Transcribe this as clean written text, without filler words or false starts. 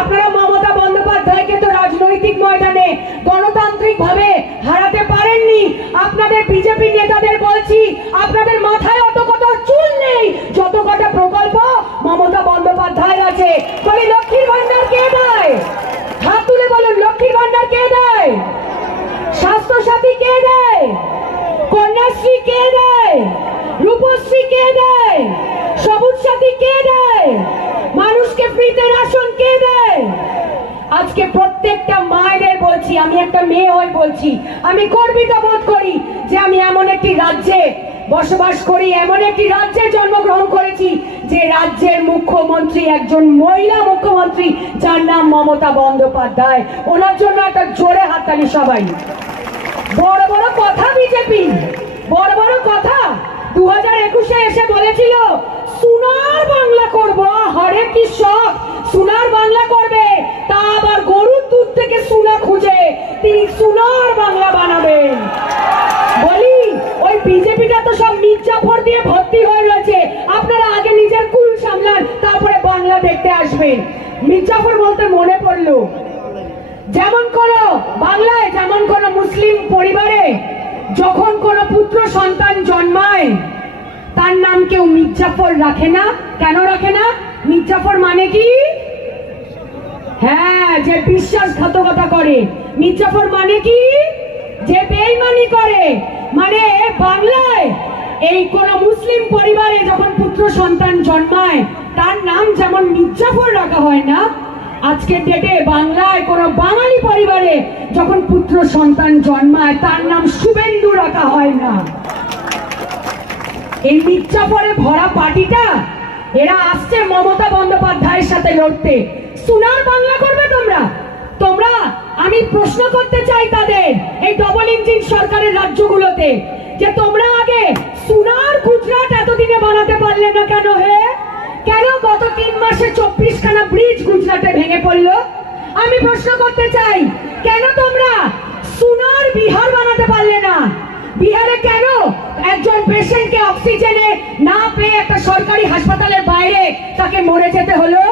আপনারা মমতা বন্দ্যোপাধ্যায়কে তো রাজনৈতিক ময়দানে গণতান্ত্রিক ভাবে হারাতে পারেননি। আপনাদের বিজেপি নেতাদের বলছি, আপনাদের মাথায় অত কত চুল নেই যত কটা প্রকল্প মমতা বন্দ্যোপাধ্যায় আছে। বলে লক্ষ্মীর ভান্ডার কে দেয়? হাত তুলে বলুন, লক্ষ্মীর ভান্ডার কে দেয়? স্বাস্থ্য সাথী কে দেয়? কন্যাশ্রী কে দেয়? রূপশ্রী কে দেয়? সবুজ সাথী কে দেয়? মানুষকে ফ্রিতে রেশন কে দেয়? আজকে প্রত্যেকটা মায়েদের বলছি, আমি একটা মেয়ে হয়ে বলছি, আমি গর্বিত বোধ করি যে আমি এমন একটি রাজ্যে বসবাস করি, এমন একটি রাজ্যে জন্মগ্রহণ করেছি যে রাজ্যের মুখ্যমন্ত্রী একজন মহিলা মুখ্যমন্ত্রী, যার নাম মমতা বন্দ্যোপাধ্যায়। ওনার জন্য একটা জোরে হাততালি সবাই। বড় বড় কথা বিজেপি, বড় বড় কথা। 2021-এ এসে বলেছিল সোনার বাংলা করব, হরে কি শখ, সোনার বাংলা করবে, তা আবার গরুর দুধ থেকে সোনা খুঁজে তিনি সোনার বাংলা বানাবেন। বলি ওই বিজেপিটা তো সব মির্জাফর দিয়ে ভর্তি হয়ে রয়েছে। আপনারা আগে নিজের কুল সামলান, তারপরে বাংলা দেখতে আসবেন। মির্জাফর বলতে মনে পড়লো, যেমন কোন বাংলায়, যেমন কোন মুসলিম পরিবারে যখন কোন পুত্র সন্তান জন্মায় তার নাম কেউ মির্জাফর রাখে না। কেন রাখে না? মির্জাফর মানে কি? হ্যাঁ, যে বিশ্বাসঘাতকতা করে। মির্জাফর মানে কি? যে বেঈমানি করে। মানে বাংলায় এই কোন মুসলিম পরিবারে যখন পুত্র সন্তান জন্মায় তার নাম যেমন মির্জাফর রাখা হয় না, আজকের ডেটে বাংলায় কোন বাঙালি পরিবারে যখন পুত্র সন্তান জন্মায় তার নাম শুভেন্দু রাখা হয় না। এই মির্জাফরে ভরা পার্টিটা এরা আসছে মমতা বন্দ্যোপাধ্যায়ের সাথে লড়তে। সোনার বাংলা করবে তোমরা? তোমরা, আমি প্রশ্ন করতে চাই তাদের এই ডবল ইঞ্জিন সরকারের রাজ্যগুলোতে, যে তোমরা আগে সোনার গুজরাট এতদিনে বানাতে পারলে না কেন? হে কেন গত 3 মাসে 24খানা ব্রিজ গুজরাটে ভেঙে পড়লো? আমি প্রশ্ন করতে চাই, কেন তোমরা সোনার বিহার বানাতে পারলে না? বিহারে কেন একজন পেশেন্টকে অক্সিজেনে না পেয়ে একটা সরকারি হাসপাতালের বাইরে তাকে মরে যেতে হলো?